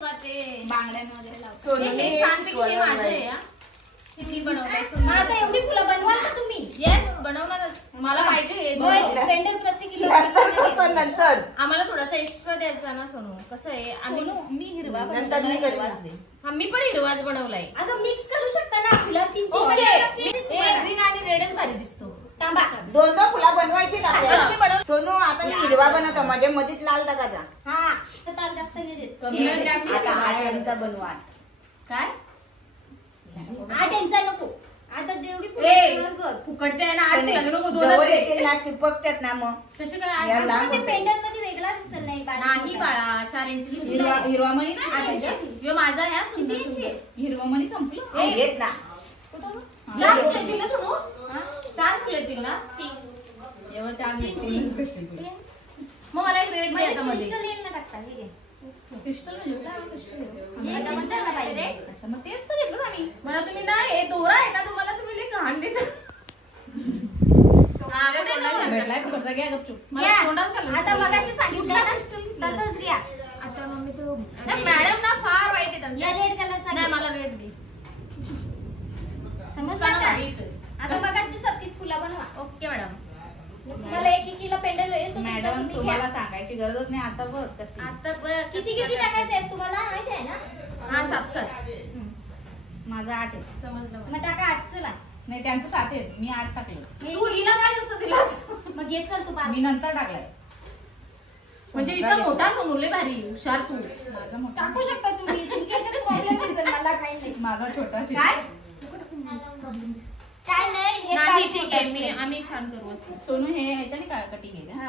बांगड्यांमध्ये एवढी फुलं बनवाल का तुम्ही? येस बनवणारच. मला पाहिजे पेंडल प्रति किलो नंतर आम्हाला थोडासा एक्स्ट्रा द्यायचा ना सोनू. कसं आहे आम्ही मी हिरवा नंतर मी आम्ही पण हिरवाच बनवलाय. अगं मिक्स करू शकता ना फुलं. ग्रीन आणि रेडच भारी दिसतो. थांबा दोन फुला बनवायची आपल्याला. सोनू आता मी हिरवा बनवतो म्हणजे मध्येच लाल टाकायचा. हा ताल जास्त नाही देत. आता 8 इंचा बनवा. काय 8 इंचा नको. आता जेवढी फुकटचे आहे ना 8 नको जवळ येते ना चिपकतात ना मग कसे काय ते पेंडल मध्ये वेगळा दिसत नाही. नाही बाळा 4 इंच हिरवा मणी ना 8 इंच माझा ह्या सुंदर हिरवा मणी संपलं येत ना. 4 फुले दिलं सोडू. 4 फुले दिलं ना. एवढं 4 मिळते. मग मला एक रेड द्या मध्ये. क्रिस्टल येईल ना टाकता. हे घे क्रिस्टल म्हणजे काय क्रिस्टल हे क्रिस्टल ना पाहिजे. अच्छा मग तेच तर घेतलं आम्ही. मला तुम्ही ना हे दोरा आहे ना तुम्हाला तुम्ही लई घाण देता. भेटलाय पकडता घ्या गपचूप. मला तोंडात घालून आता मगाशी सांगितलं ना तसंच घ्या. आता मम्मी तो मॅडम ना फार वाईट आहे तुमच्या. या रेड कलरचा नाही मला रेड दे. समजलं का? आता मगाची 36 फुला बनवा. Okay madam. तुम्हाला 1 किलो पेंडल होईल. मॅडम तुम्हाला सांगायची गरजच नाही. आता बघ कशी आता किती टाकायचं आहे तुम्हाला माहिती आहे ना? हा 7 माझा 8 आहे. समजलं मला. मग टाका 8 चला. नाही त्यांचं 7 आहे. मी 8 टाकलं. तू हिला काय जास्त दिलास? मग घे चल तू मी नंतर टाकलाय. म्हणजे इथला मोठा सोनूले भारी हुशार तू. माझा मोठा टाकू शकता तुम्ही. तुमच्याकडे प्रॉब्लेम दिसेल मला काही नाही. माझा छोटा काय काय नाही. नाही ठीक आहे आम्ही छान करू असं. सोनू हे ह्याच्याने काय कटिंग आहे हा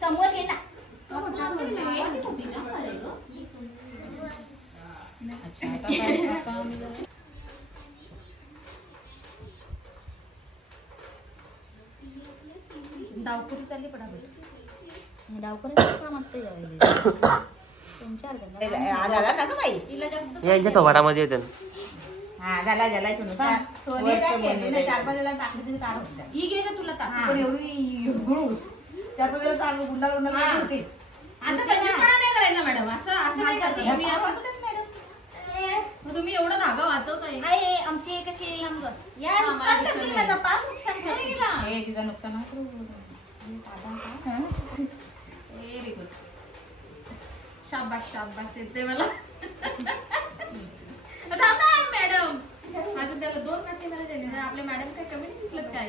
समोर घे ना. डावपुरी चालली पडापट. डावकरांचं काम असते झाला ना ग बाई. यांच्या थोबाडामध्ये येते. हा झाला सोनू. सोने सोने 4-5 वेळा टाकली तरी कार होत ही घे का तुला ताक. पण एवढी गुळूस 4-5 वेळा चालू गुंडा होते. असं कंजूसपणा नाही करायचा मॅडम. असं नाही करत तुम्ही. तुम्ही एवढा धागा वाचवताय. आहे आमची कशी अंग या नुकसान करतील माझा पाप नुकसान करतील. हे तिचं नुकसान व्हेरी गुड. शाबास येते मला. आता मॅडम आता त्याला 2 काटे मला दिले ना. आपल्या मॅडम काय कमी दिसलं काय?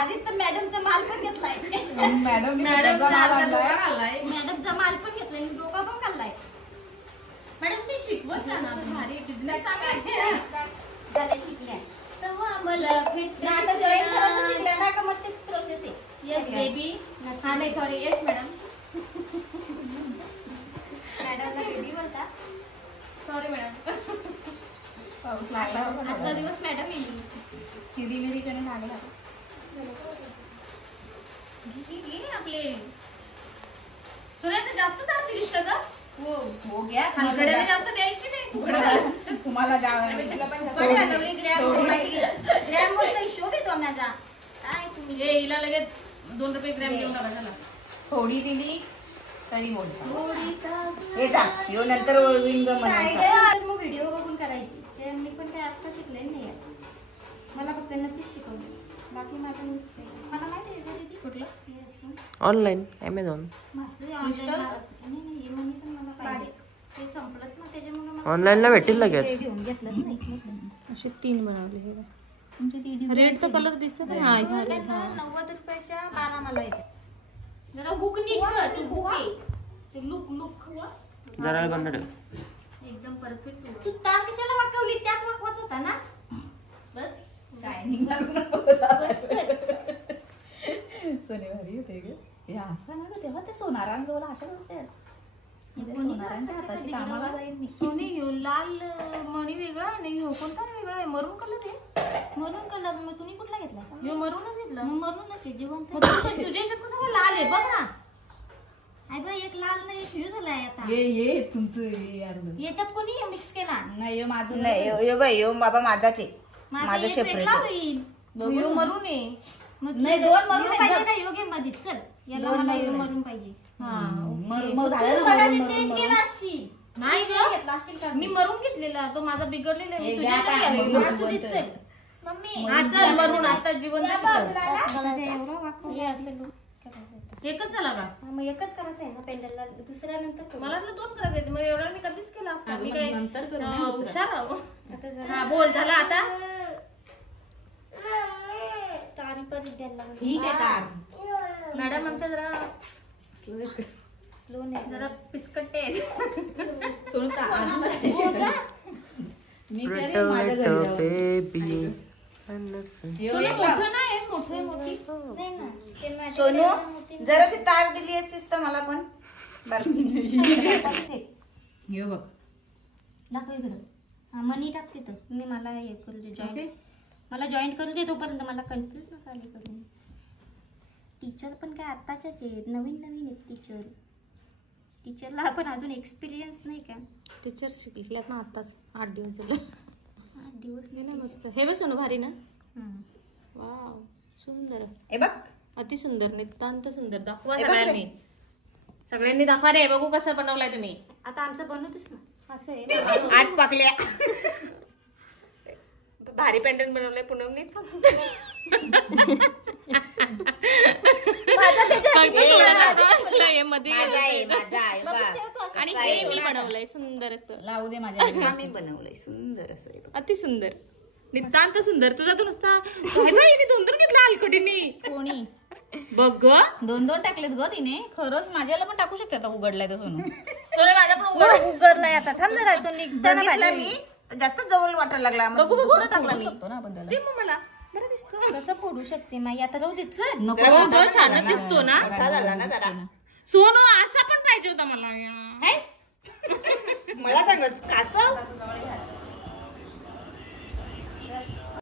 आधी तर मॅडमचा माल पण घेतलाय. मॅडमचा माल पण घेतलाय. डोका पण खाल्लाय. मॅडम मी शिकवत जाणार भारी बिझनेस झाले शिकल्या. तेव्हा मला भेट आता जॉईन करायचं शिकल्या ना का मग तेच प्रोसेस आहे. Yes baby. हा नाही सॉरी येस मॅडम. मॅडमला बेबी बोलता. Sorry madam. पाऊस लागला. आजचा दिवस मॅडम येईल. चिरी मिरी कडे लागला. आपले सुरेंद्र जास्त तारती दिसतं का? हो घ्या. हलकड्याने जास्त द्यायची नाही. तुम्हाला ग्रॅमवरचा हिशोब येतो माझा. काय तुम्ही हिला लगेच 2 रुपये ग्रॅम घेऊन टाका. झाला थोडी दिली तरी बोलतो. थोडी नंतर मग व्हिडिओ बघून करायची. ते मी पण काय आता शिकले नाही. मला फक्त नक्कीच शिकवली. बाकी माझं मला माहिती आहे कुठलं ऑनलाईन Amazon. ते संपलत ना त्याच्यामुळे ऑनलाईनला भेटेल लगेच. घेऊन घेतलं नाही. असे 3 बनवले. रेड तर कलर दिसत नाही. 90 रुपयाच्या 12 मला येते. जरा हुक नीट कर. तू हुक आहे ते लुक जरा बंद ठेव. एकदम परफेक्ट. तू तार कशाला वाकवली? त्याच वाकवत होता ना. बस शायनिंग सोने भारी होते ग. हे असं ना तेव्हा ते सोनारांजवळ अशा होते. सोनारांच्या हाताशी कामाला जाईन मी. सोनी ह्यो लाल मणी वेगळा आणि ह्यो कोणता वेगळा आहे? मरून कलर आहे. मरून कलर. मग तुम्ही कुठला घेतला? ह्यो मरूनच घेतला. मग मरूनच आहे जिवंत. तुझ्या याच्यात कसं लाल आहे बघ ना. आई बा एक लाल नाही फ्यूज झालाय आता. ये तुमचं याच्यात कोणी मिक्स केला नाही. माझं नाही बाबा माझाच आहे. माझं सेपरेट होईल. ह्यो मरून आहे. नाही 2 मरून पाहिजे ना योग्य मध्ये. चल याला मला मरून पाहिजे. मग झालं तू ना, मगाशी मरून- change मरून- केला असशील. नाही तू ग घेतला असशील का? मी मरून घेतलेला तो माझा बिघडलेला आहे. मी हे तुझ्या घ्या घरी आता, आले गेलो. मरून असू दे, बनतंय. चल. हा चल मरून आता जिवंत शिकव. तुझं एवढं वाकून हे असं look करायचं होतं. एकच झाला का हा, मग एकच करायचं आहे ना पेंडलला, दुसऱ्या नंतर करू. मला वाटलं 2 करायचे मग एवढा मी कधीच केला असता. अगं, मी मग काय नंतर करू ना दुसरा. हुशार आहो. आता जरा हा बोल झाला आता तारी परत द्यायला लागली. ठीक आहे तार. मॅडम आमच्या जरा स्लो नाही जरा पिसकट्टे आहेत. सोनू का अजून हो कशाची का? मी करेन माझ्या घरी जाऊन. बेबी सोनू मोठं नाही मोठं आहे मोठी. नाही ना ते माझ्या सोनू घरी होती. जराशी तार दिली असतीस तर मला पण बरं. हे बघ दाखव इकडं. हा मनी टाक तिथं. मी मला हे करू दे जॉईंट. मला जॉईंट करू दे तोपर्यंत. मला कन्फ्यूज नका हे करून. टीचर पण काय आत्ताच्याच आहेत, नवीन नवीन आहेत टीचर. टीचरला आपण अजून एक्सपिरियन्स नाही का? टीचर शिकल्यात ना आताच 8 दिवस झाले. 8 दिवस नाही मस्त हे बघ सोनू भारी ना. हम्म. वाव सुंदर हे बघ अति सुंदर नितांत सुंदर. दाखवा हे बघ रे. सगळ्यांनी दाखवा रे बघू कसं बनवलाय तुम्ही. आता आमचं बनवतेस ना असं आहे 8 पाकल्या. भारी पॅन्डन बनवलंय पूनमने. माझा आहे माझा आहे बघ. आणि हे मी बनवलंय सुंदर असं. लावू दे माझ्या घरी. हा मी बनवलंय सुंदर असं आहे बघ. अति सुंदर नितांत सुंदर. तुझा तो नुसता काय बाई, हिने 2 घेतला अलकटीने. कोणी बघ ग 2 टाकलेत ग तिने. खरंच माझ्याला पण टाकू शकते आता उघडलाय तर सोनू. सोनू माझा पण उघड. उघडलाय आता. थांब जरा तो निघताना बघितलं पाहिजे. मी जास्त जवळ वाटायला लागला मग बघू बघू दुसरा टाकला मी. शकतो ना आपण त्याला. दे मग मला बरं दिसतो. कसं फोडू शकते माई? आता जाऊ दे चल. नको हो आता ग छान दिसतो ना. मोठा झाला ना जरा. सोनू असा पण पाहिजे होता मला. मला सांगत कासव